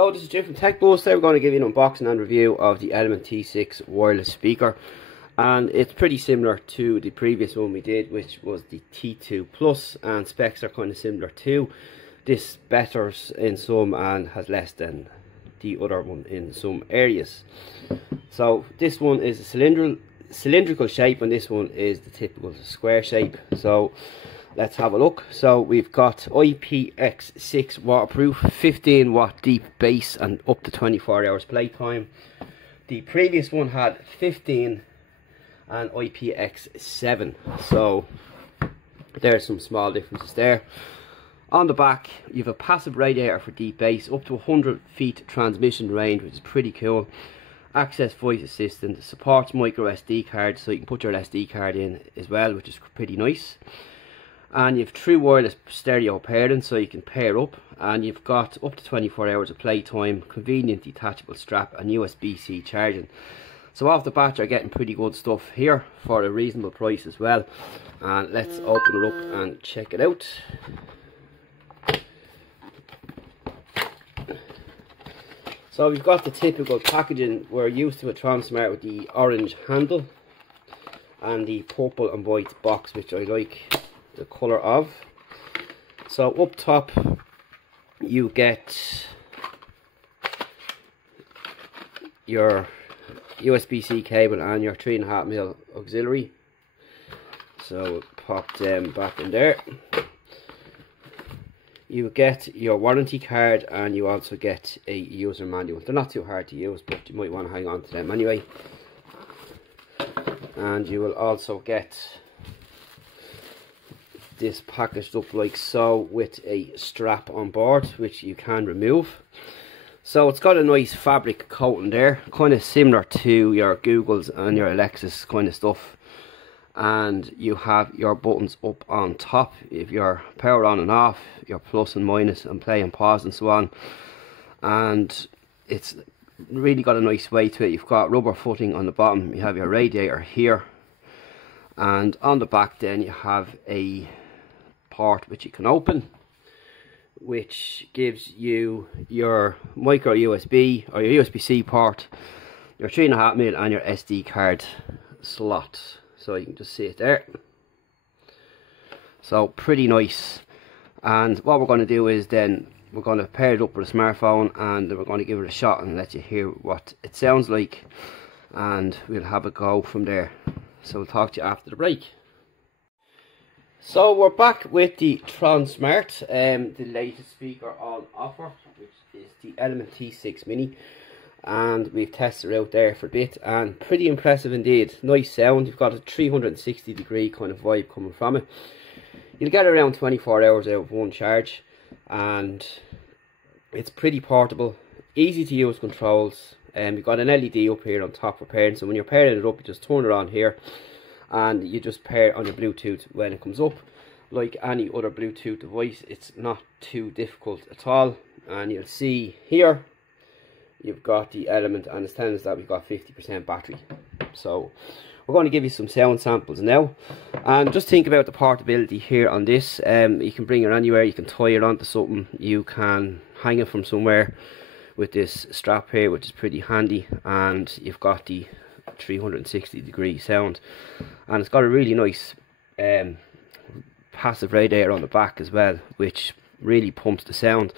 Hello, this is Jim from TechBuzz. Today we're going to give you an unboxing and review of the Element T6 wireless speaker, and it's pretty similar to the previous one we did, which was the T2 Plus, and specs are kind of similar too. This betters in some and has less than the other one in some areas. So this one is a cylindrical shape, and this one is the typical square shape. So let's have a look. So we've got IPX6 waterproof, 15 watt deep bass, and up to 24 hours playtime. The previous one had 15 and IPX7, so there's some small differences there. On the back you have a passive radiator for deep bass, up to 100 feet transmission range, which is pretty cool. Access voice assistant, supports micro SD cards, so you can put your SD card in as well, which is pretty nice. And you've true wireless stereo pairing, so you can pair up, and you've got up to 24 hours of playtime, convenient detachable strap, and USB-C charging. So off the bat you're getting pretty good stuff here for a reasonable price as well. And let's open it up and check it out. So we've got the typical packaging we're used to at Tronsmart, with the orange handle and the purple and white box, which I like the colour of. So up top you get your USB-C cable and your 3.5mm auxiliary, so pop them back in there. You get your warranty card, and you also get a user manual. They're not too hard to use, but you might want to hang on to them anyway. And you will also get this packaged up like so, with a strap on board which you can remove. So it's got a nice fabric coating there, kind of similar to your Googles and your Alexas kind of stuff. And you have your buttons up on top if you're power on and off, your plus and minus, and play and pause and so on. And it's really got a nice weight to it. You've got rubber footing on the bottom, you have your radiator here, and on the back then you have a port which you can open, which gives you your micro USB or your USB-C port, your 3.5mm, and your SD card slot. So you can just see it there. So pretty nice. And what we're going to do is then we're going to pair it up with a smartphone, and then we're going to give it a shot and let you hear what it sounds like, and we'll have a go from there. So we'll talk to you after the break. So we're back with the Tronsmart, the latest speaker on offer, which is the Element T6 Mini, and we've tested it out there for a bit, and pretty impressive indeed. Nice sound. You've got a 360 degree kind of vibe coming from it. You'll get around 24 hours out of one charge, and it's pretty portable, easy to use controls. You've got an LED up here on top for pairing, so when you're pairing it up you just turn it on here, and you just pair on your Bluetooth when it comes up. Like any other Bluetooth device, it's not too difficult at all. And you'll see here you've got the Element, and it's telling us that we've got 50% battery. So we're going to give you some sound samples now, and just think about the portability here on this. You can bring it anywhere, you can tie it onto something, you can hang it from somewhere with this strap here, which is pretty handy, and you've got the 360 degree sound, and it's got a really nice passive radiator on the back as well, which really pumps the sound.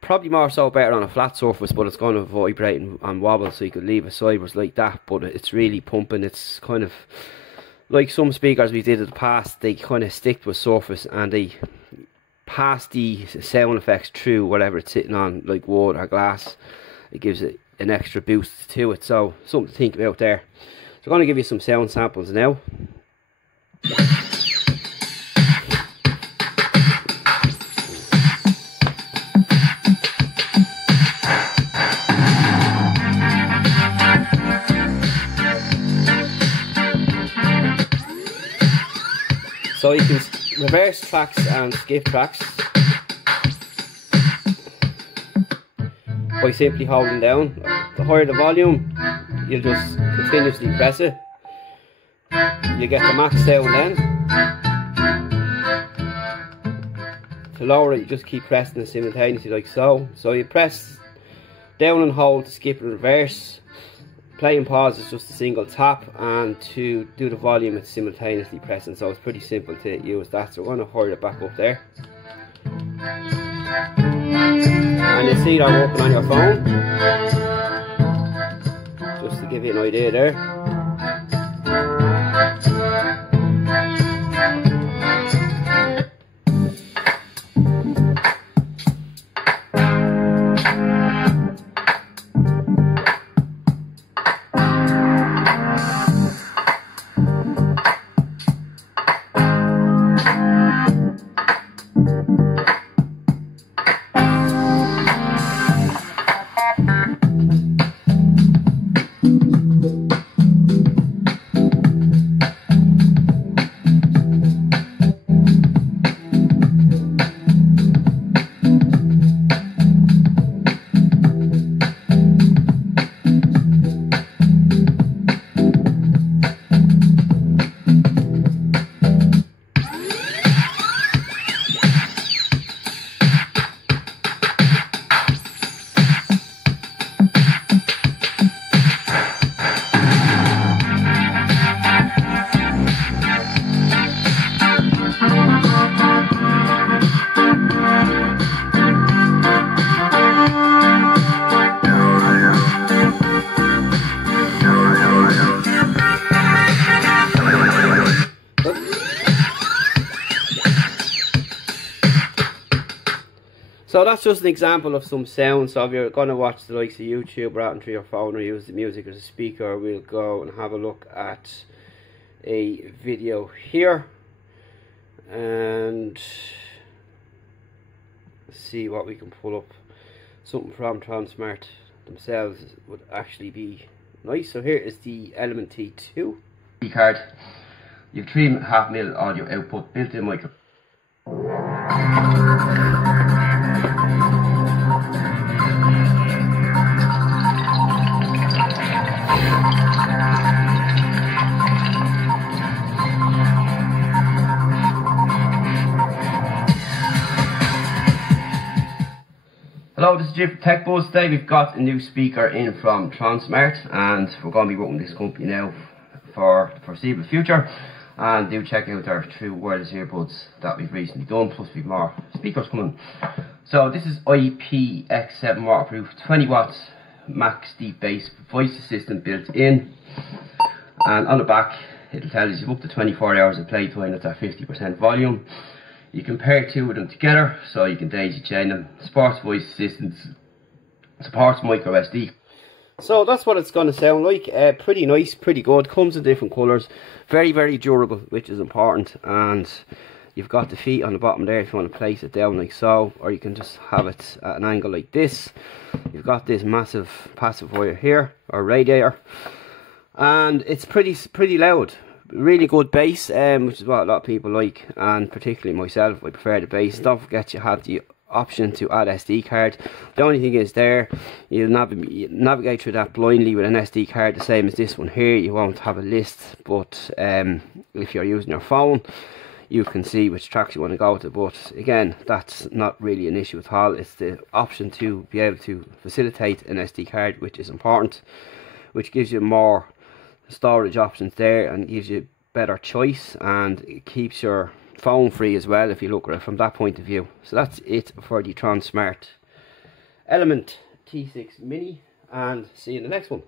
Probably more so better on a flat surface, but it's going to vibrate and wobble, so you could leave it sideways like that, but it's really pumping. It's kind of like some speakers we did in the past, they kind of stick to a surface and they pass the sound effects through whatever it's sitting on, like wood or glass. It gives it an extra boost to it, so something to think about there. So I'm going to give you some sound samples now. So you can reverse tracks and skip tracks by simply holding down. The higher the volume, you'll just continuously press it. You get the max sound then. To lower it, you just keep pressing it simultaneously like so. So you press Down and hold to skip and reverse. Play and pause is just a single tap, and to do the volume it's simultaneously pressing, so it's pretty simple to use that. So we're going to hurry it back up there. And you see that working on your phone. Just to give you an idea there. So that's just an example of some sound. So if you're going to watch the likes of YouTube or out into your phone or use the music as a speaker, we'll go and have a look at a video here and see what we can pull up. Something from Tronsmart themselves would actually be nice. So here is the Element T2 card. You have 3.5mm audio output, built-in micro. Hello, this is Jim from Tech Buzz. Today we've got a new speaker in from Tronsmart, and we're going to be working with this company now for the foreseeable future. And do check out our true wireless earbuds that we've recently done, plus we've more speakers coming. So this is IPX7 waterproof, 20 watts max deep bass voice assistant built in, and on the back it'll tell you you've up to 24 hours of playtime at that 50% volume. You can pair two of them together, so you can daisy chain them. Sports voice assistance, supports Microsd. So that's what it's going to sound like. Pretty nice, pretty good. Comes in different colours. Very, very durable, which is important. And you've got the feet on the bottom there if you want to place it down like so, or you can just have it at an angle like this. You've got this massive pacifier here, or radiator, and it's pretty loud. Really good bass, which is what a lot of people like, and particularly myself, I prefer the bass. Don't forget you have the option to add SD card. The only thing is there, you'll navigate through that blindly with an SD card, the same as this one here. You won't have a list, but if you're using your phone, you can see which tracks you want to go to. But again, that's not really an issue at all. It's the option to be able to facilitate an SD card, which is important, which gives you more storage options there and gives you better choice, and it keeps your phone free as well if you look at it from that point of view. So that's it for the Tronsmart Element T6 Mini, and see you in the next one.